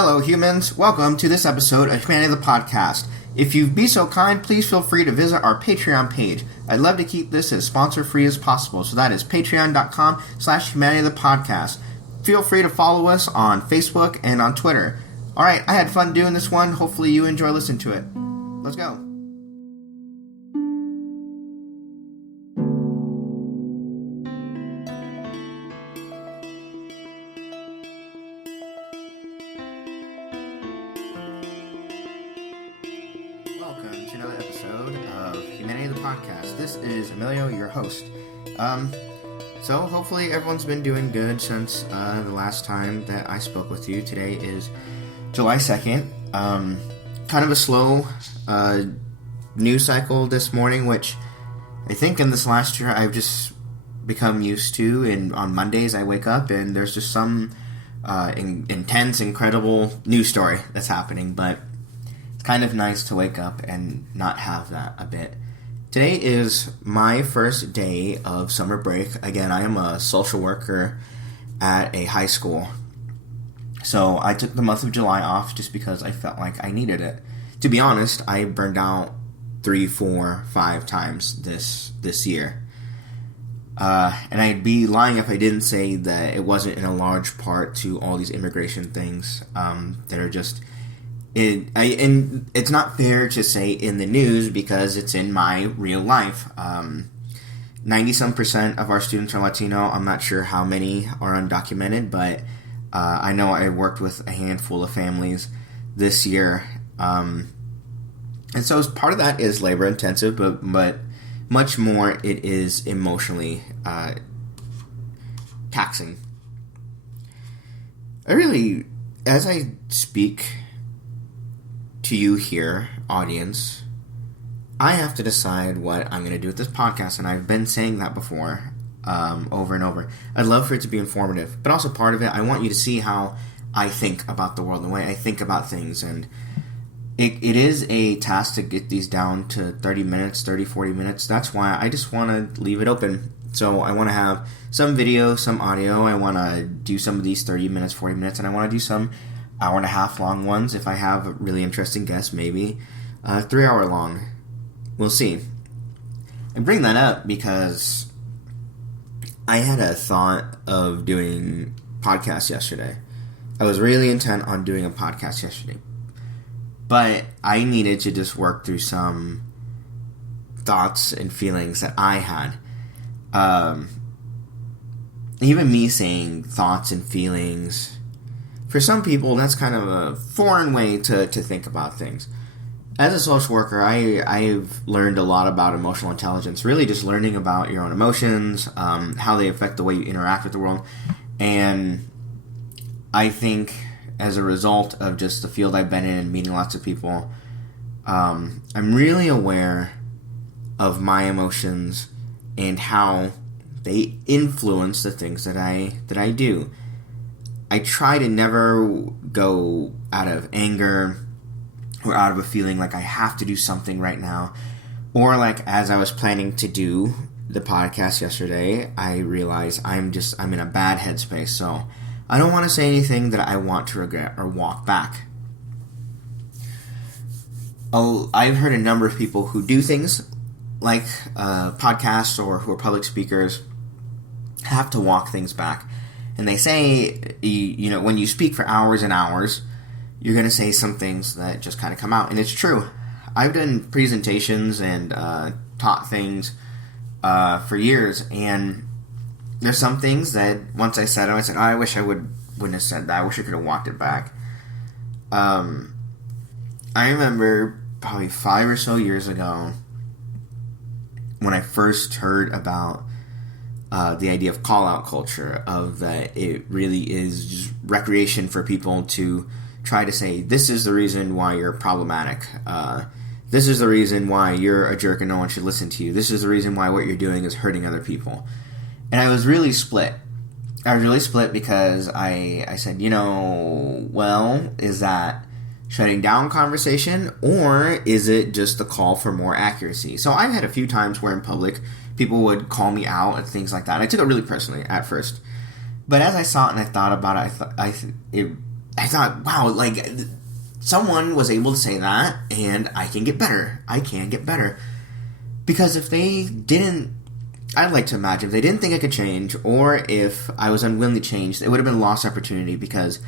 Hello, humans. Welcome to this episode of Humanity the Podcast. If you'd be so kind, please feel free to visit our Patreon page. I'd love to keep this as sponsor-free as possible, so that is patreon.com/Humanity the Podcast. Feel free to follow us on Facebook and on Twitter. Alright, I had fun doing this one. Hopefully you enjoy listening to it. Let's go. Welcome to another episode of Humanity the Podcast. This is Emilio, your host. So hopefully everyone's been doing good since the last time that I spoke with you. Today is July 2nd. Kind of a slow news cycle this morning, which I think in this last year I've just become used to. And on Mondays I wake up and there's just some intense, incredible news story that's happening. But it's kind of nice to wake up and not have that a bit. Today is my first day of summer break. Again, I am a social worker at a high school. So I took the month of July off just because I felt like I needed it. To be honest, I burned out 3, 4, 5 times this year. And I'd be lying if I didn't say that it wasn't in a large part to all these immigration things that are just... and it's not fair to say in the news because it's in my real life. 90-some% of our students are Latino. I'm not sure how many are undocumented, but I know I worked with a handful of families this year. And so part of that is labor intensive, but much more it is emotionally taxing. As I speak to you here, audience, I have to decide what I'm going to do with this podcast, and I've been saying that before, over and over. I'd love for it to be informative, but also part of it, I want you to see how I think about the world, the way I think about things, and it is a task to get these down to 30 minutes, 30, 40 minutes. That's why I just want to leave it open. So I want to have some video, some audio. I want to do some of these 30 minutes, 40 minutes, and I want to do some hour-and-a-half long ones. If I have a really interesting guest, maybe 3-hour long. We'll see. I bring that up because I had a thought of doing podcasts yesterday. I was really intent on doing a podcast yesterday, but I needed to just work through some thoughts and feelings that I had. Even me saying thoughts and feelings, for some people, that's kind of a foreign way to think about things. As a social worker, I've learned a lot about emotional intelligence, really just learning about your own emotions, how they affect the way you interact with the world. And I think as a result of just the field I've been in and meeting lots of people, I'm really aware of my emotions and how they influence the things that I do. I try to never go out of anger or out of a feeling like I have to do something right now. Or like as I was planning to do the podcast yesterday, I realized I'm in a bad headspace. So I don't want to say anything that I want to regret or walk back. I've heard a number of people who do things like podcasts or who are public speakers have to walk things back. And they say, you know, when you speak for hours and hours, you're going to say some things that just kind of come out. And it's true. I've done presentations and taught things for years. And there's some things that once I said them, I said, oh, I wish I wouldn't have said that. I wish I could have walked it back. I remember probably 5 or so years ago when I first heard about the idea of call-out culture, of that it really is just recreation for people to try to say, this is the reason why you're problematic. This is the reason why you're a jerk and no one should listen to you. This is the reason why what you're doing is hurting other people. And I was really split. I was really split because I said, well, is that shutting down conversation, or is it just a call for more accuracy? So I've had a few times where in public people would call me out and things like that. I took it really personally at first, but as I saw it and I thought about it, I thought, wow, like, someone was able to say that, and I can get better. I can get better. Because if they didn't, I'd like to imagine, if they didn't think I could change, or if I was unwilling to change, it would have been a lost opportunity, because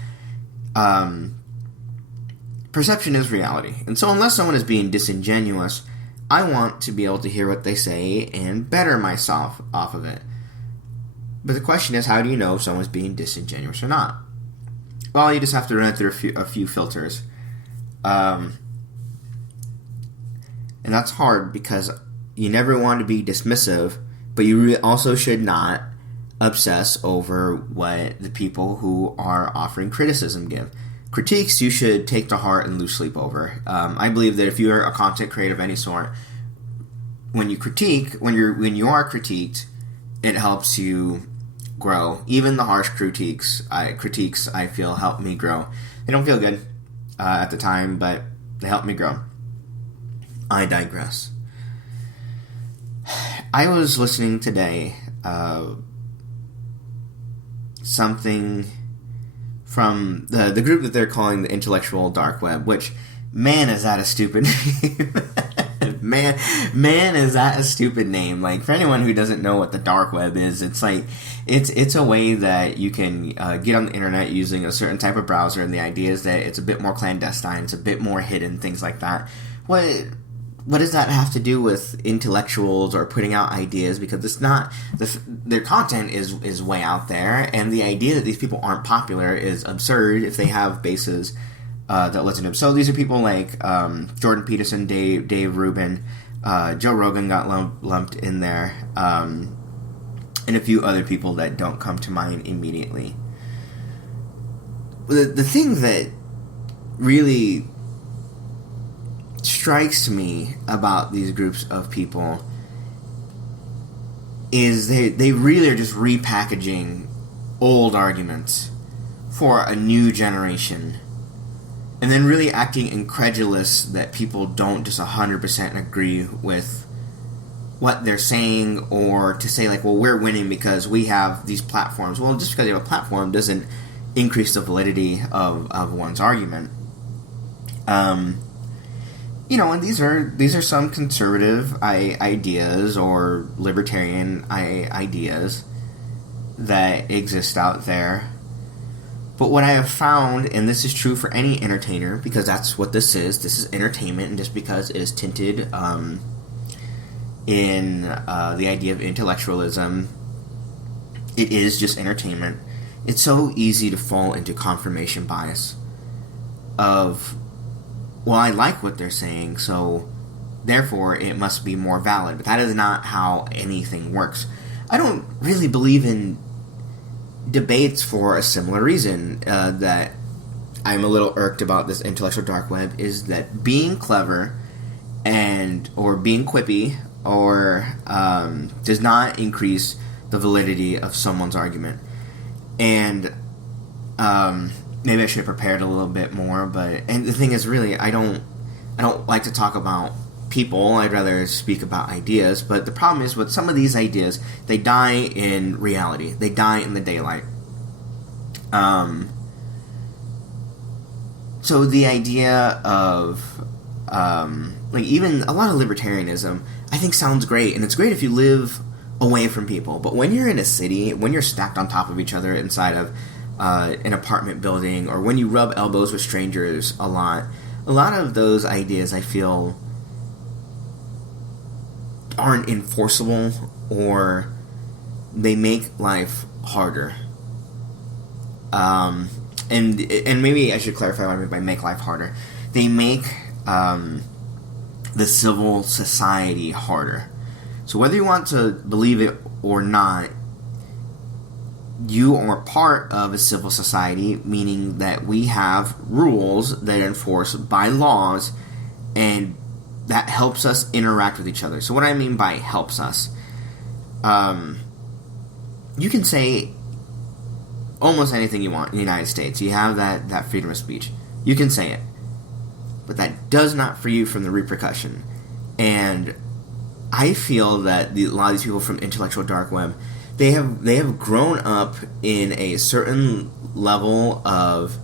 perception is reality. And so unless someone is being disingenuous, I want to be able to hear what they say and better myself off of it. But the question is, how do you know if someone's being disingenuous or not? Well, you just have to run it through a few filters. And that's hard because you never want to be dismissive, but you also should not obsess over what the people who are offering criticism give. Critiques you should take to heart and lose sleep over. I believe that if you're a content creator of any sort, when you are critiqued, it helps you grow. Even the harsh critiques I feel help me grow. They don't feel good at the time, but they help me grow. I digress. I was listening today something from the group that they're calling the intellectual dark web, which, man, is that a stupid name. man, is that a stupid name. Like, for anyone who doesn't know what the dark web is, it's like, it's a way that you can get on the internet using a certain type of browser, and the idea is that it's a bit more clandestine, it's a bit more hidden, things like that. What does that have to do with intellectuals or putting out ideas? Because it's not, their content is way out there, and the idea that these people aren't popular is absurd if they have bases that listen to them. So these are people like Jordan Peterson, Dave Rubin, Joe Rogan got lumped in there, and a few other people that don't come to mind immediately. The thing that really strikes me about these groups of people is they really are just repackaging old arguments for a new generation, and then really acting incredulous that people don't just 100% agree with what they're saying, or to say like, well, we're winning because we have these platforms. Well, just because you have a platform doesn't increase the validity of one's argument. And these are some conservative ideas or libertarian ideas that exist out there. But what I have found, and this is true for any entertainer, because that's what this is entertainment, and just because it is tinted in the idea of intellectualism, it is just entertainment. It's so easy to fall into confirmation bias of, well, I like what they're saying, so therefore it must be more valid. But that is not how anything works. I don't really believe in debates for a similar reason. That I'm a little irked about this intellectual dark web is that being clever or being quippy or does not increase the validity of someone's argument. And maybe I should have prepared a little bit more, and the thing is, really, I don't like to talk about people. I'd rather speak about ideas. But the problem is with some of these ideas, they die in reality. They die in the daylight. So the idea of like, even a lot of libertarianism, I think sounds great, and it's great if you live away from people. But when you're in a city, when you're stacked on top of each other inside of an apartment building, or when you rub elbows with strangers a lot of those ideas, I feel, aren't enforceable, or they make life harder. And maybe I should clarify what I mean by make life harder. They make the civil society harder. So whether you want to believe it or not, you are part of a civil society, meaning that we have rules that are enforced by laws, and that helps us interact with each other. So what I mean by helps us, you can say almost anything you want in the United States. You have that freedom of speech. You can say it. But that does not free you from the repercussion. And I feel that a lot of these people from intellectual dark web, they have grown up in a certain level of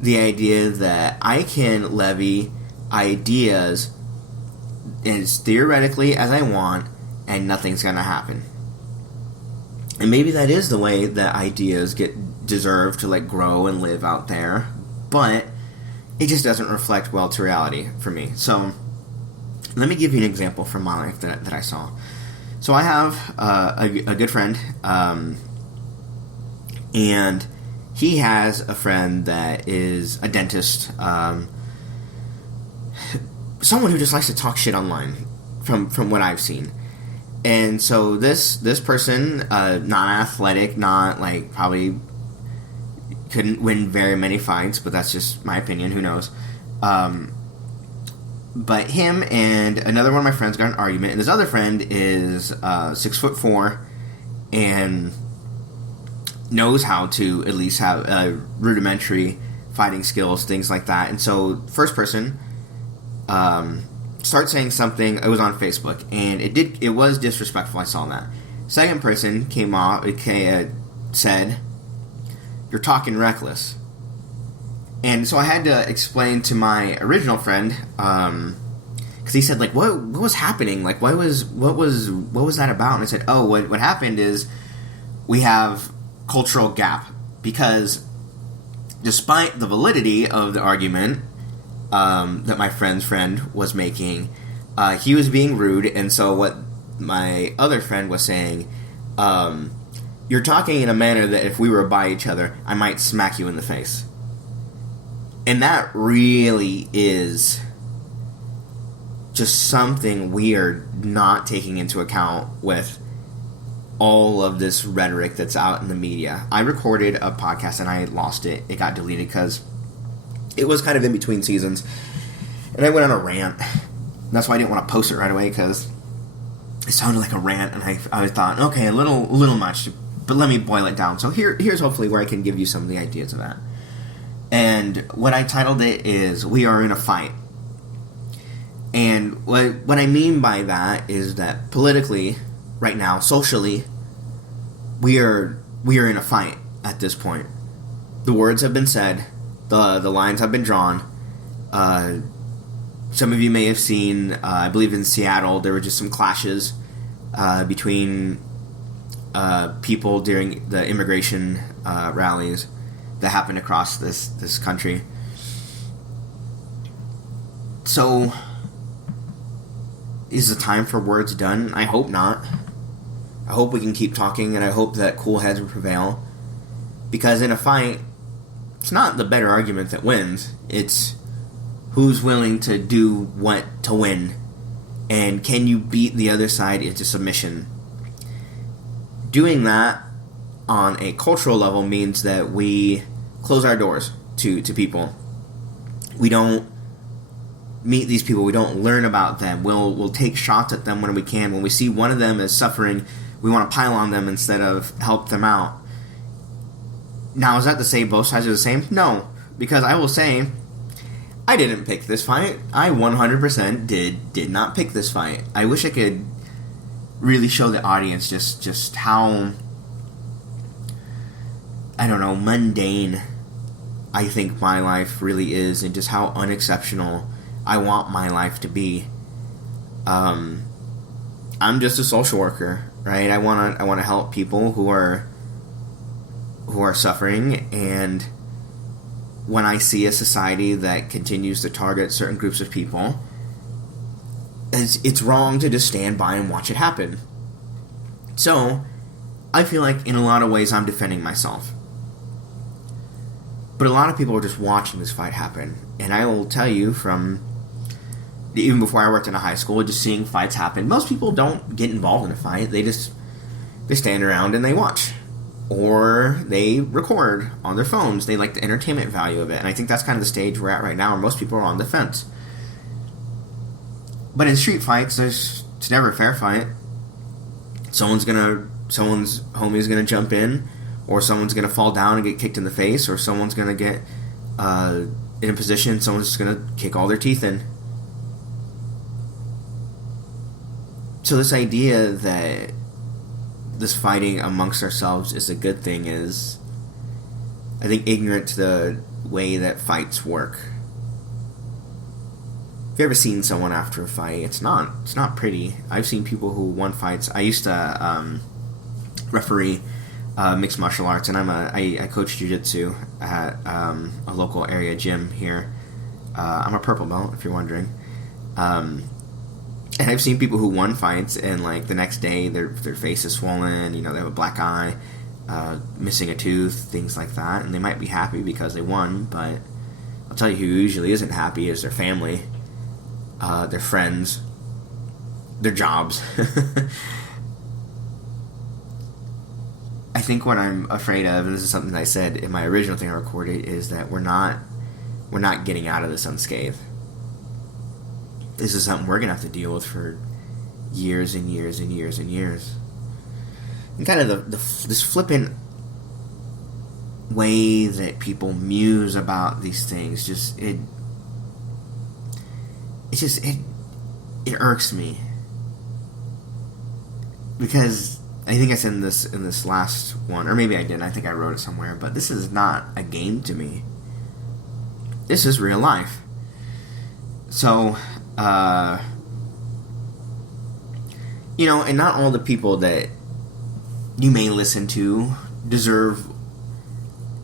the idea that I can levy ideas as theoretically as I want and nothing's going to happen. And maybe that is the way that ideas deserve to grow and live out there, but it just doesn't reflect well to reality for me. So let me give you an example from my life that I saw. So I have a good friend, and he has a friend that is a dentist, someone who just likes to talk shit online, from what I've seen. And so this person, not athletic, not probably couldn't win very many fights, but that's just my opinion. Who knows? But him and another one of my friends got an argument, and this other friend is 6'4" and knows how to at least have rudimentary fighting skills, things like that. And so, first person starts saying something. It was on Facebook, and it was disrespectful. I saw that. Second person came off. Said, "You're talking reckless." And so I had to explain to my original friend, because he said, what was happening? What was that about? And I said, oh, what happened is we have cultural gap, because despite the validity of the argument that my friend's friend was making, he was being rude. And so what my other friend was saying, you're talking in a manner that if we were by each other, I might smack you in the face. And that really is just something we are not taking into account with all of this rhetoric that's out in the media. I recorded a podcast and I lost it. It got deleted because it was kind of in between seasons. And I went on a rant. That's why I didn't want to post it right away, because it sounded like a rant. And I thought, okay, a little much, but let me boil it down. So here's hopefully where I can give you some of the ideas of that. And what I titled it is, "We Are in a Fight." And what I mean by that is that politically, right now, socially, we are in a fight at this point. The words have been said, the lines have been drawn. Some of you may have seen, I believe in Seattle, there were just some clashes between people during the immigration rallies that happened across this country. So, is the time for words done? I hope not. I hope we can keep talking, and I hope that cool heads will prevail. Because in a fight, it's not the better argument that wins. It's who's willing to do what to win. And can you beat the other side into submission? Doing that on a cultural level means that we close our doors to people. We don't meet these people. We don't learn about them. We'll take shots at them when we can. When we see one of them is suffering, we want to pile on them instead of help them out. Now, is that to say both sides are the same? No, because I will say, I didn't pick this fight. I 100% did not pick this fight. I wish I could really show the audience just how, I don't know, mundane I think my life really is, and just how unexceptional I want my life to be. I'm just a social worker, right? I want to help people who are suffering, and when I see a society that continues to target certain groups of people, it's wrong to just stand by and watch it happen. So, I feel like in a lot of ways I'm defending myself. But a lot of people are just watching this fight happen. And I will tell you, from even before I worked in a high school, just seeing fights happen, most people don't get involved in a fight. They stand around and they watch. Or they record on their phones. They like the entertainment value of it. And I think that's kind of the stage we're at right now, where most people are on the fence. But in street fights, it's never a fair fight. Someone's homie's gonna jump in, or someone's gonna fall down and get kicked in the face, or someone's gonna get in a position someone's just gonna kick all their teeth in. So this idea that this fighting amongst ourselves is a good thing is, I think, ignorant to way that fights work. If you ever seen someone after a fight, it's not pretty. I've seen people who won fights. I used to referee mixed martial arts, and I coach jiu-jitsu at a local area gym here. I'm a purple belt, if you're wondering. And I've seen people who won fights, and like the next day their face is swollen. They have a black eye, missing a tooth, things like that, and they might be happy because they won. But I'll tell you who usually isn't happy is their family, their friends, their jobs. I think what I'm afraid of, and this is something I said in my original thing I recorded, is that we're not getting out of this unscathed. This is something we're going to have to deal with for years and years and years and years. And kind of this flippant way that people muse about these things, it irks me. Because I think I said in this last one, or maybe I didn't, I think I wrote it somewhere, but this is not a game to me. This is real life. So, and not all the people that you may listen to deserve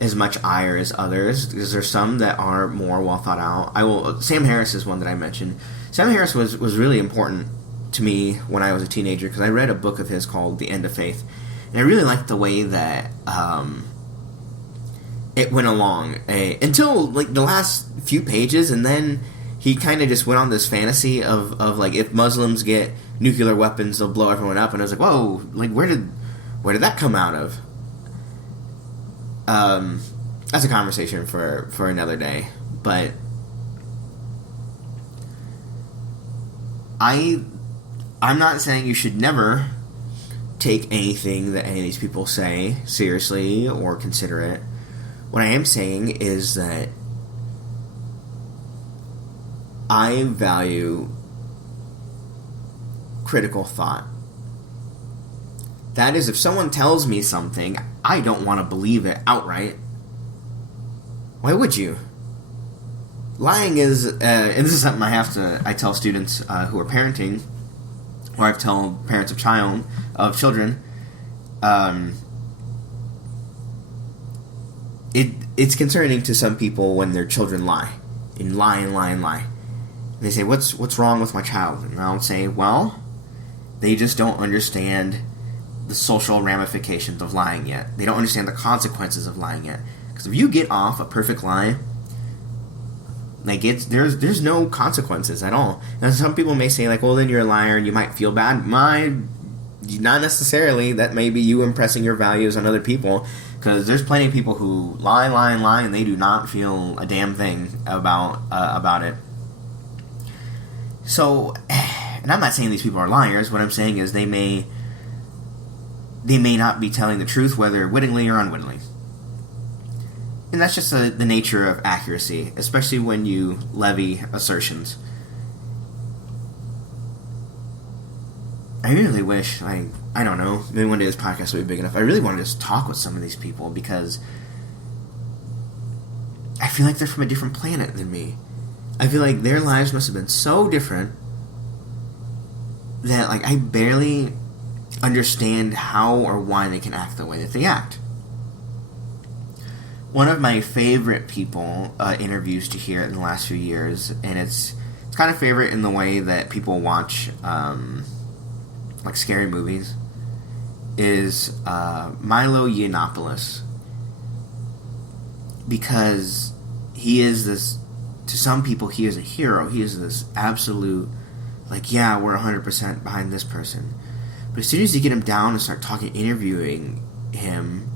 as much ire as others, because there's some that are more well thought out. Sam Harris is one that I mentioned. Sam Harris was really important to me when I was a teenager, because I read a book of his called The End of Faith, and I really liked the way that it went along until like the last few pages, and then he kind of just went on this fantasy of like, if Muslims get nuclear weapons, they'll blow everyone up, and I was like, whoa, like where did that come out of? That's a conversation for another day, but I'm not saying you should never take anything that any of these people say seriously or consider it. What I am saying is that I value critical thought. That is, if someone tells me something, I don't want to believe it outright. Why would you? Lying is, and this is something I tell students who are parenting, or I tell parents of children, it's concerning to some people when their children lie. And lie. And they say, what's wrong with my child? And I'll say, well, they just don't understand the social ramifications of lying yet. They don't understand the consequences of lying yet. Because if you get off a perfect lie, like there's no consequences at all. And some people may say, like, well, then you're a liar and you might feel bad. Not necessarily. That may be you impressing your values on other people. Because there's plenty of people who lie, and they do not feel a damn thing about it. So, and I'm not saying these people are liars. What I'm saying is they may not be telling the truth, whether wittingly or unwittingly. And that's just the nature of accuracy, especially when you levy assertions. I really wish, I don't know, maybe one day this podcast will be big enough. I really want to just talk with some of these people, because I feel like they're from a different planet than me. I feel like their lives must have been so different that, like, I barely understand how or why they can act the way that they act. One of my favorite people interviews to hear in the last few years, and it's kind of favorite in the way that people watch like scary movies, is Milo Yiannopoulos, because he is this, to some people he is a hero. He is this absolute, like, yeah, we're 100% behind this person. But as soon as you get him down and start interviewing him,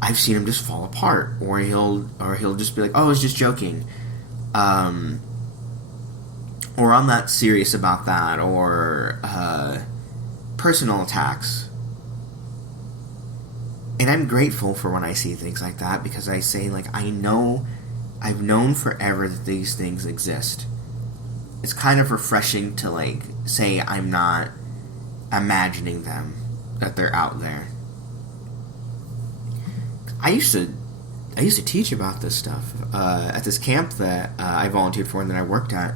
I've seen him just fall apart, or he'll just be like, oh, I was just joking, or I'm not serious about that, or personal attacks. And I'm grateful for when I see things like that, because I say, like, I've known forever that these things exist. It's kind of refreshing to, like, say I'm not imagining them, that they're out there. I used to I used to teach about this stuff at this camp that I volunteered for and that I worked at,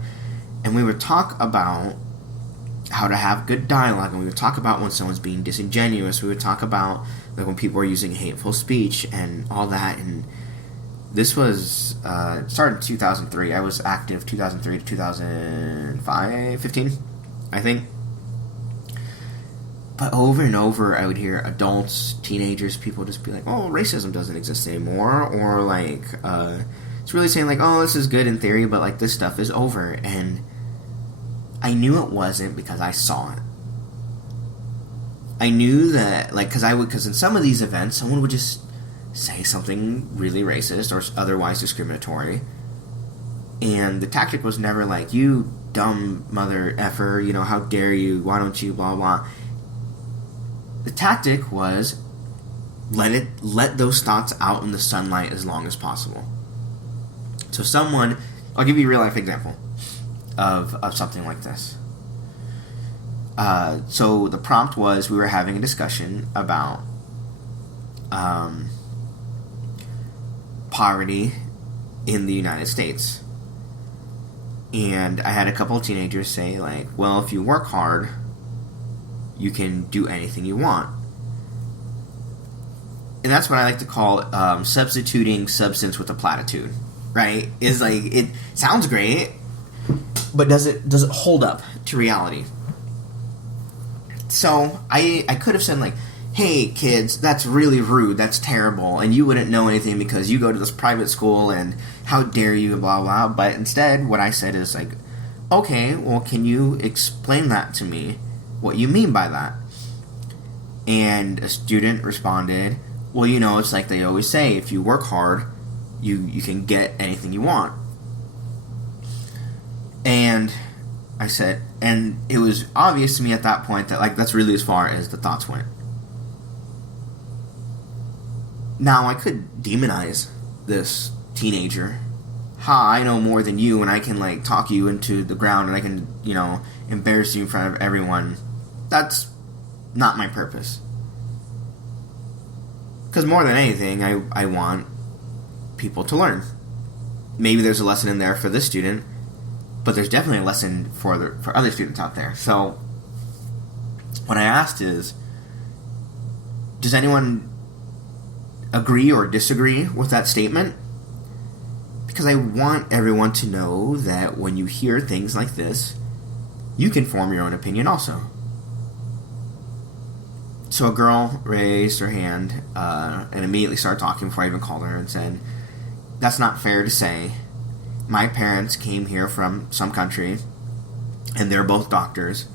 and we would talk about how to have good dialogue, and we would talk about when someone's being disingenuous. We would talk about like when people are using hateful speech and all that. And this was started in 2003. I was active 2003 to 2005, 15, I think. But over and over, I would hear adults, teenagers, people just be like, "Oh, racism doesn't exist anymore," or like, it's really saying like, "Oh, this is good in theory, but like this stuff is over." And I knew it wasn't because I saw it. I knew that, like, because in some of these events, someone would just say something really racist or otherwise discriminatory, and the tactic was never like, "You dumb mother effer, you know, how dare you, why don't you, blah, blah." The tactic was let those thoughts out in the sunlight as long as possible. So I'll give you a real life example of something like this. So the prompt was, we were having a discussion about poverty in the United States. And I had a couple of teenagers say like, "Well, if you work hard, you can do anything you want." And that's what I like to call substituting substance with a platitude, right? Is like, it sounds great, but does it hold up to reality? So I could have said like, "Hey kids, that's really rude, that's terrible, and you wouldn't know anything because you go to this private school, and how dare you, blah blah." But instead what I said is like, "Okay, well, can you explain that to me, what you mean by that?" And a student responded, "Well, you know, it's like they always say, if you work hard, you can get anything you want." And I said, and it was obvious to me at that point that like that's really as far as the thoughts went. Now I could demonize this teenager. "Ha, I know more than you, and I can like talk you into the ground, and I can, you know, embarrass you in front of everyone." That's not my purpose. Because more than anything, I want people to learn. Maybe there's a lesson in there for this student, but there's definitely a lesson for other students out there. So what I asked is, does anyone agree or disagree with that statement? Because I want everyone to know that when you hear things like this, you can form your own opinion also. So a girl raised her hand and immediately started talking before I even called her and said, "That's not fair to say. My parents came here from some country, and they're both doctors,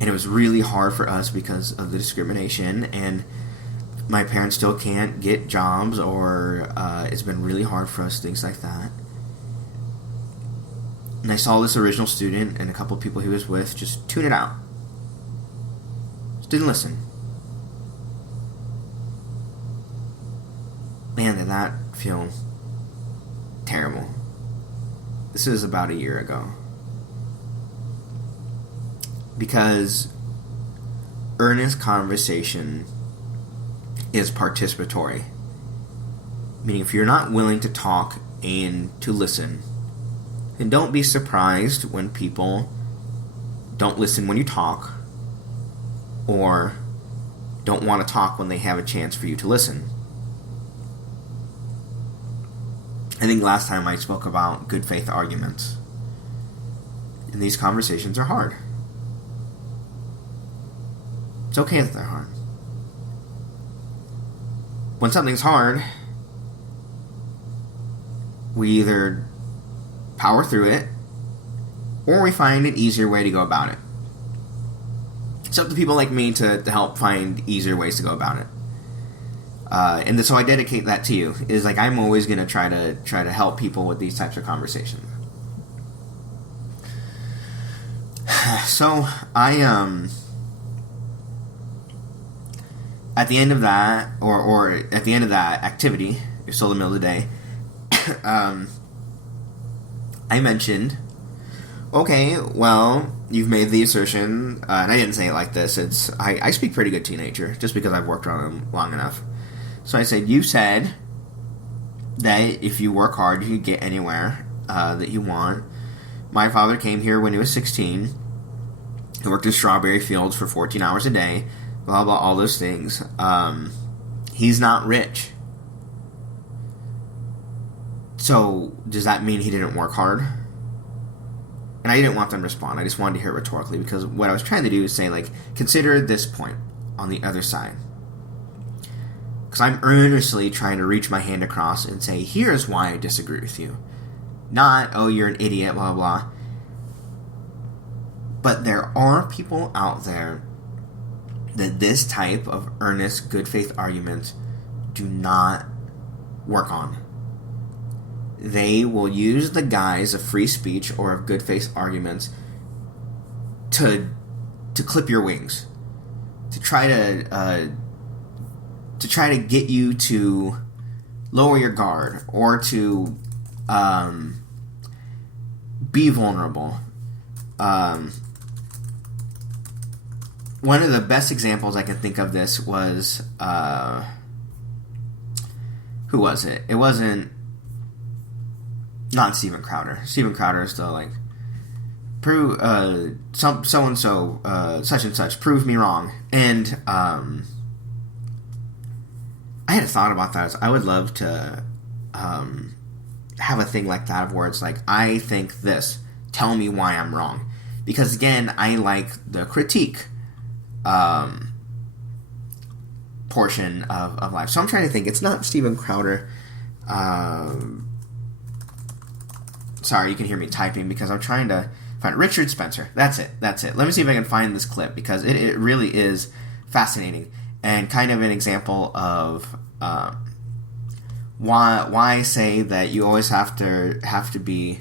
and it was really hard for us because of the discrimination, and my parents still can't get jobs, or it's been really hard for us," things like that. And I saw this original student and a couple of people he was with just tune it out. Just didn't listen. Man, did that feel terrible. This is about a year ago. Because earnest conversation is participatory. Meaning, if you're not willing to talk and to listen, then don't be surprised when people don't listen when you talk, or don't want to talk when they have a chance for you to listen. I think last time I spoke about good faith arguments. And these conversations are hard. It's okay that they're hard. When something's hard, we either power through it, or we find an easier way to go about it. It's up to people like me to help find easier ways to go about it. And so I dedicate that to you. Is like, I'm always going to try to help people with these types of conversations. So I at the end of that, or at the end of that activity, you're still in the middle of the day. I mentioned, okay, well, you've made the assertion, and I didn't say it like this. I speak pretty good teenager just because I've worked on them long enough. So I said, you said that if you work hard, you can get anywhere that you want. My father came here when he was 16. He worked in strawberry fields for 14 hours a day, blah, blah, all those things. He's not rich. So, does that mean he didn't work hard? And I didn't want them to respond. I just wanted to hear it rhetorically, because what I was trying to do is say, like, consider this point on the other side. Because I'm earnestly trying to reach my hand across and say, here's why I disagree with you. Not, oh, you're an idiot, blah, blah. But there are people out there that this type of earnest, good faith arguments do not work on. They will use the guise of free speech or of good faith arguments to clip your wings, to try to get you to lower your guard or to be vulnerable. One of the best examples I can think of this was who was it? It wasn't not Steven Crowder. Steven Crowder is still like prove so and so such and such prove me wrong. And I had a thought about that. I would love to have a thing like that of where it's like, I think this, tell me why I'm wrong. Because again, I like the critique portion of life. So I'm trying to think. It's not Steven Crowder. Sorry, you can hear me typing because I'm trying to find Richard Spencer. That's it. Let me see if I can find this clip because it really is fascinating and kind of an example of why I say that you always have to be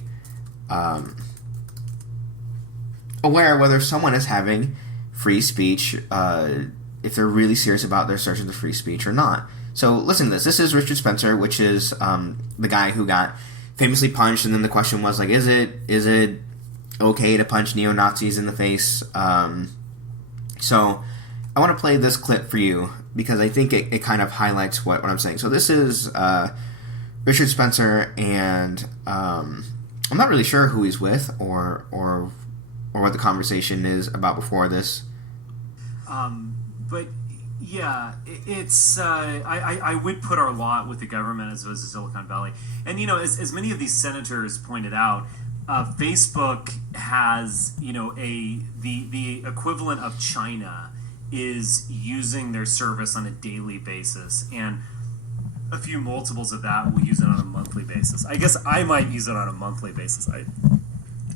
aware whether someone is having free speech, if they're really serious about their assertions of free speech or not. So listen to this. This is Richard Spencer, which is the guy who got famously punched, and then the question was like, is it okay to punch neo-Nazis in the face? So I want to play this clip for you because I think it kind of highlights what I'm saying. So this is Richard Spencer, and I'm not really sure who he's with or what the conversation is about before this. But yeah, it's I would put our lot with the government as well as the Silicon Valley, and as many of these senators pointed out, Facebook has the equivalent of China is using their service on a daily basis, and a few multiples of that will use it on a monthly basis. I guess I might use it on a monthly basis.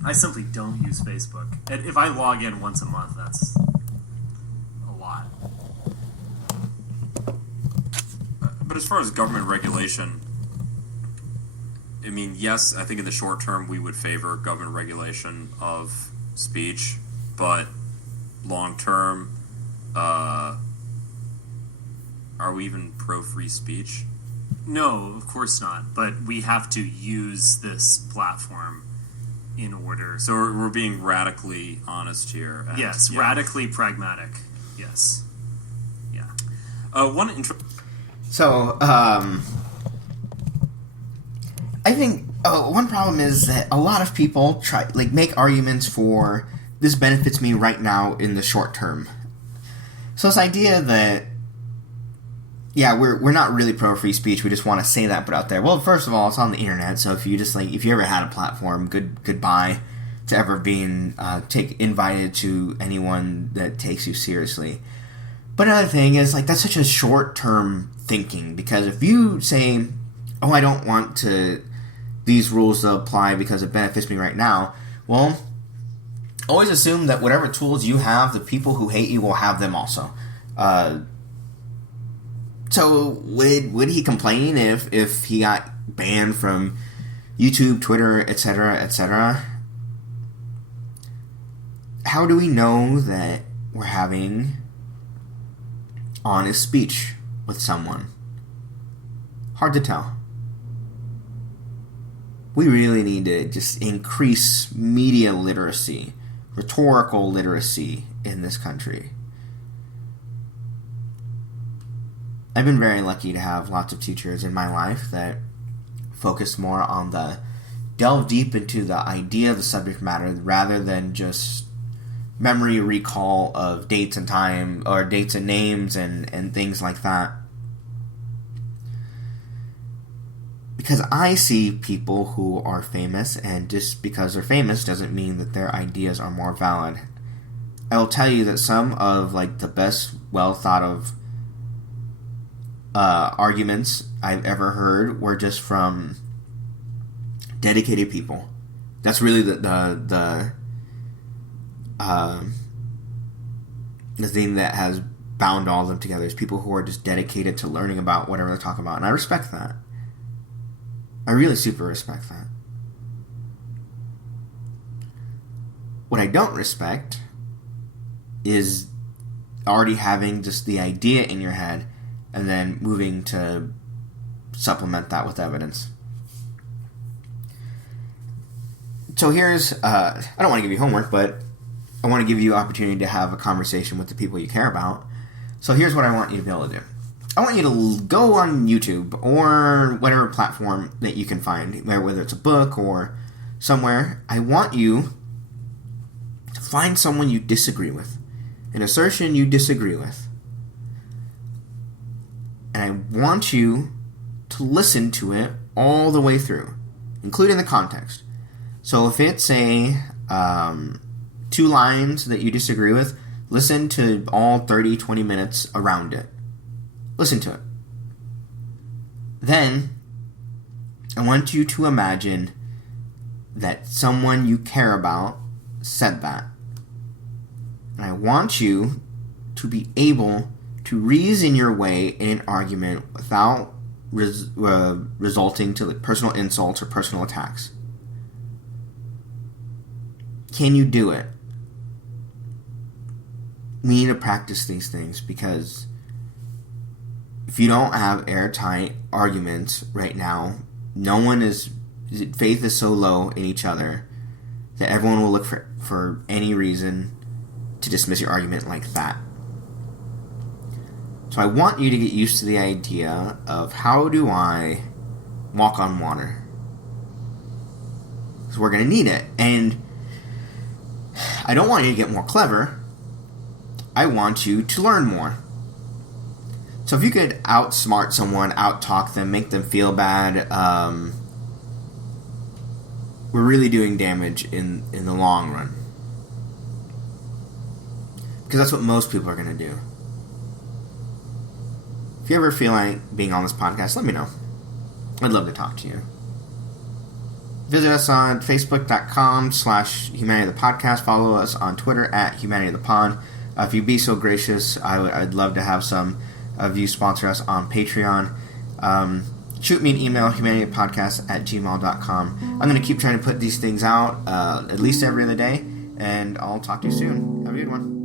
I simply don't use Facebook. If I log in once a month, that's a lot. But as far as government regulation, I mean, yes, I think in the short term we would favor government regulation of speech, but long term, are we even pro-free speech? No, of course not. But we have to use this platform in order. So we're being radically honest here. Yes, yeah. Radically pragmatic. Yes. Yeah. So, I think one problem is that a lot of people make arguments for this benefits me right now in the short term. So this idea that, yeah, we're not really pro free speech, we just want to say that, put out there. Well, first of all, it's on the internet, so if you ever had a platform, goodbye to ever being invited to anyone that takes you seriously. But another thing is, that's such a short-term thinking, because if you say, oh, I don't want these rules to apply because it benefits me right now, well, always assume that whatever tools you have, the people who hate you will have them also. So would he complain if he got banned from YouTube, Twitter, etc., etc.? How do we know that we're having honest speech with someone? Hard to tell. We really need to just increase media literacy, rhetorical literacy in this country. I've been very lucky to have lots of teachers in my life that focus more on delve deep into the idea of the subject matter rather than just memory recall of dates and time, or dates and names and things like that. Because I see people who are famous, and just because they're famous doesn't mean that their ideas are more valid. I will tell you that some of the best, well thought of arguments I've ever heard were just from dedicated people. That's really the thing that has bound all of them together, is people who are just dedicated to learning about whatever they're talking about, and I respect that. I really super respect that. What I don't respect is already having just the idea in your head and then moving to supplement that with evidence. So here's, I don't want to give you homework, but I want to give you an opportunity to have a conversation with the people you care about. So here's what I want you to be able to do. I want you to go on YouTube or whatever platform that you can find, whether it's a book or somewhere. I want you to find someone you disagree with, an assertion you disagree with. And I want you to listen to it all the way through, including the context. So if it's two lines that you disagree with, listen to all 30, 20 minutes around it. Listen to it. Then, I want you to imagine that someone you care about said that. And I want you to be able to reason your way in an argument without resulting to personal insults or personal attacks. Can you do it? We need to practice these things, because if you don't have airtight arguments right now, faith is so low in each other that everyone will look for any reason to dismiss your argument like that. So I want you to get used to the idea of, how do I walk on water? Because we're going to need it. And I don't want you to get more clever. I want you to learn more. So if you could outsmart someone, out-talk them, make them feel bad, we're really doing damage in the long run. Because that's what most people are going to do. If you ever feel like being on this podcast, let me know. I'd love to talk to you. Visit us on Facebook.com/HumanityThePodcast. Follow us on Twitter @HumanityThePod. If you'd be so gracious, I'd love to have some of you sponsor us on Patreon. Shoot me an email, humanitypodcast@gmail.com. I'm going to keep trying to put these things out at least every other day, and I'll talk to you soon. Have a good one.